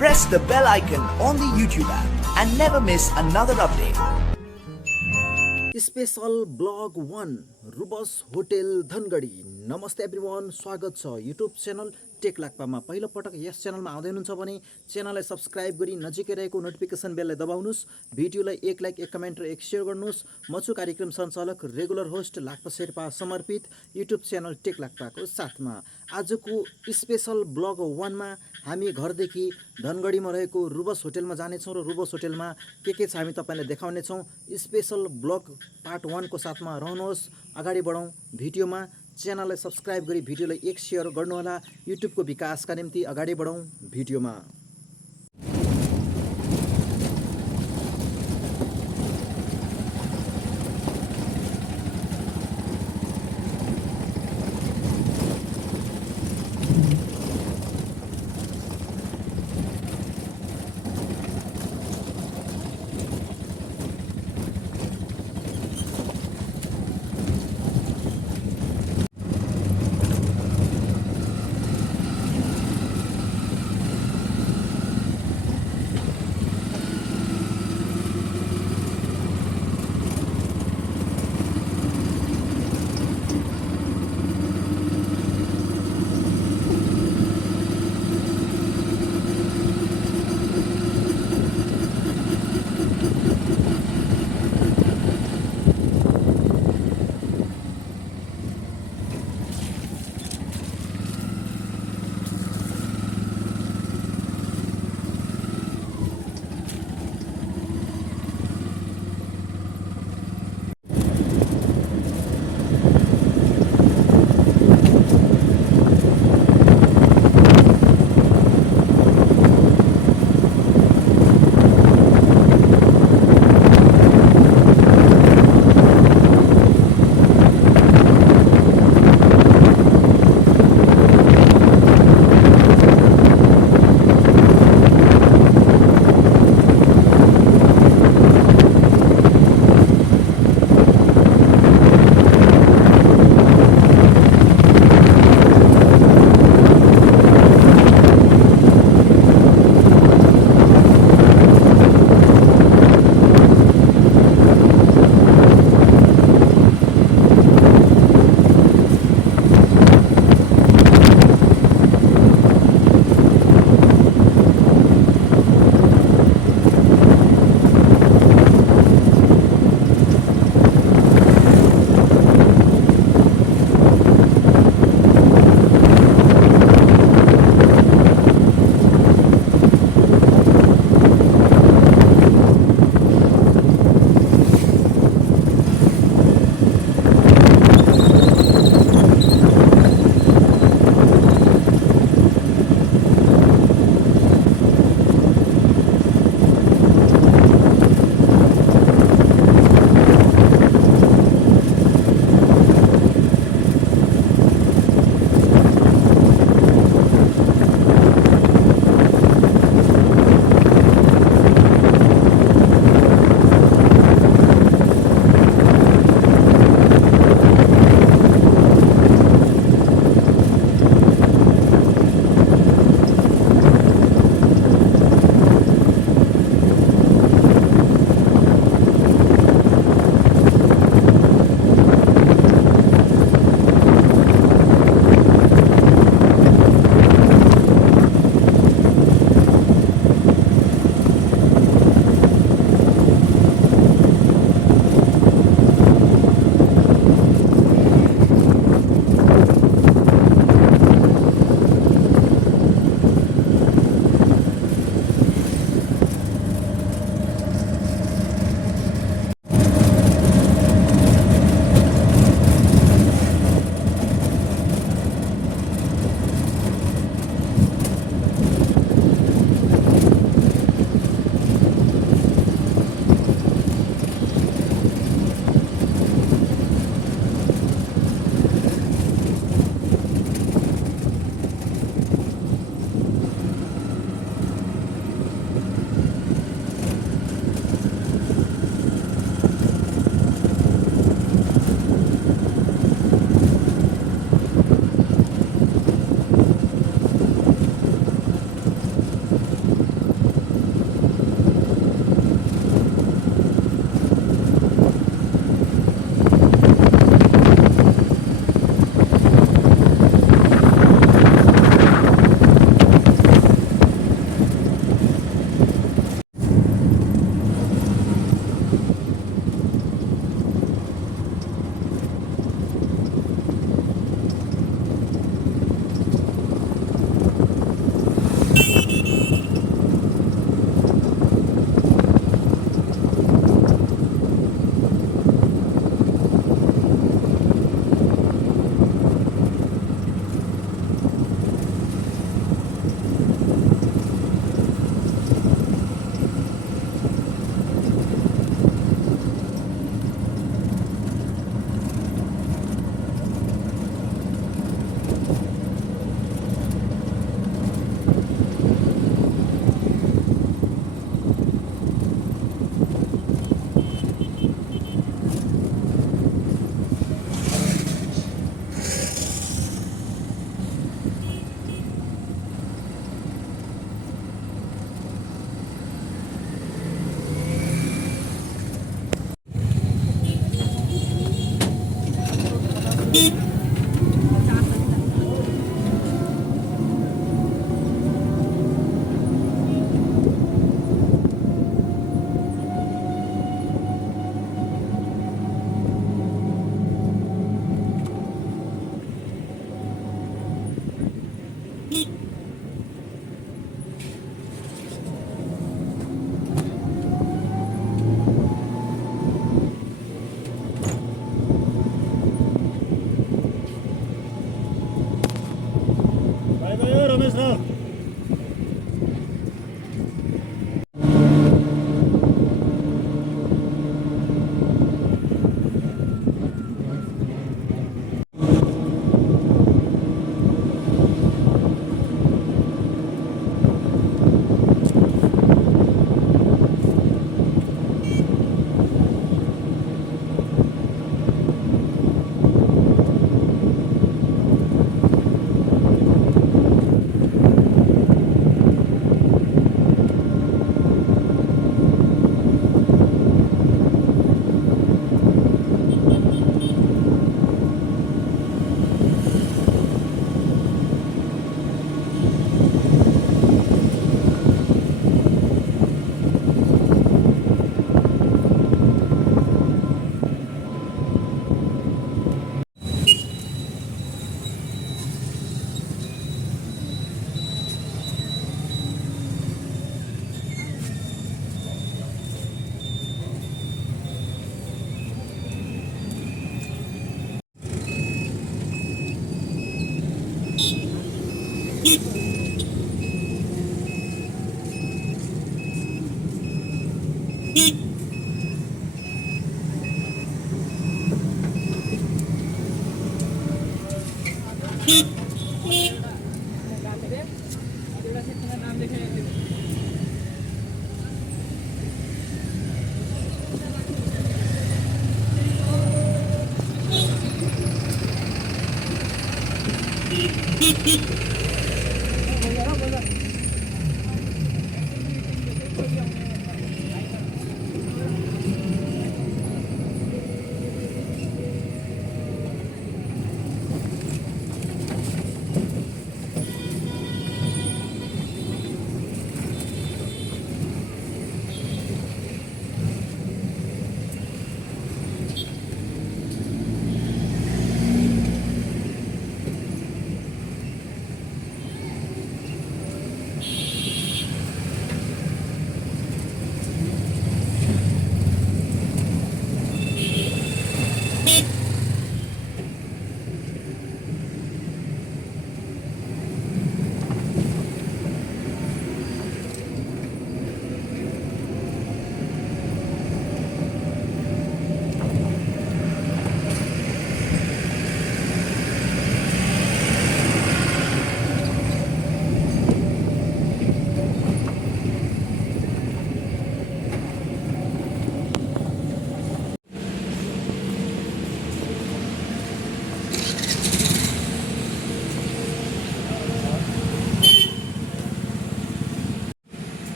press the bell icon on the YouTube app and never miss another update. Special blog 1 रुबस hotel Dhangadhi. नमस्ते everyone, स्वागत छ YouTube channel टेकलाक्पामा। पहिलो पटक यस च्यानलमा आउँदै हुनुहुन्छ भने च्यानललाई सब्स्क्राइब गरी नजिकै रहेको नोटिफिकेसन बेललाई दबाउनुस्। भिडियोलाई एक लाइक, एक कमेन्ट र एक सेयर गर्नुस्। म छु कार्यक्रम सञ्चालक रेगुलर होस्ट लाक्पा शेर्पा समर्पित युट्युब च्यानल टेकलाक्पाको साथमा। आजको स्पेशल ब्लग 1 मा हामी घरदेखि धनगढीमा रहेको रुबस होटलमा जानेछौँ र रुबस होटलमा के छ हामी तपाईँलाई देखाउनेछौँ। स्पेशल ब्लग पार्ट 1 को साथमा रहनुहोस्। अगाडि बढौँ भिडियोमा। च्यानललाई सब्स्क्राइब गरी भिडियोलाई एक सेयर गर्नुहोला। युट्युबको विकासका निम्ति अगाडि बढौँ भिडियोमा।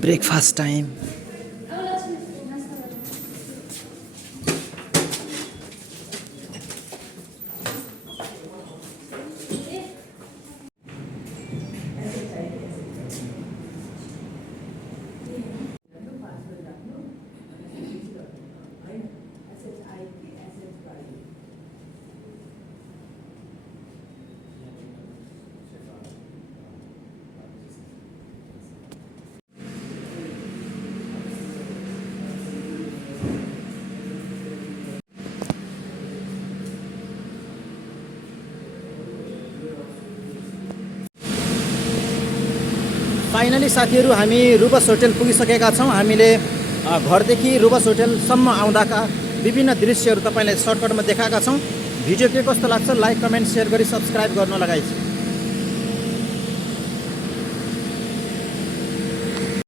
Breakfast time. फाइनली साथीहरू हामी रुबस होटल पुगिसकेका छौँ। हामीले घरदेखि रुबस होटलसम्म आउँदाका विभिन्न दृश्यहरू तपाईँलाई सर्टकटमा देखाएका छौँ। भिडियो के कस्तो लाग्छ लाइक कमेन्ट सेयर गरी सब्सक्राइब गर्न लगाइछु।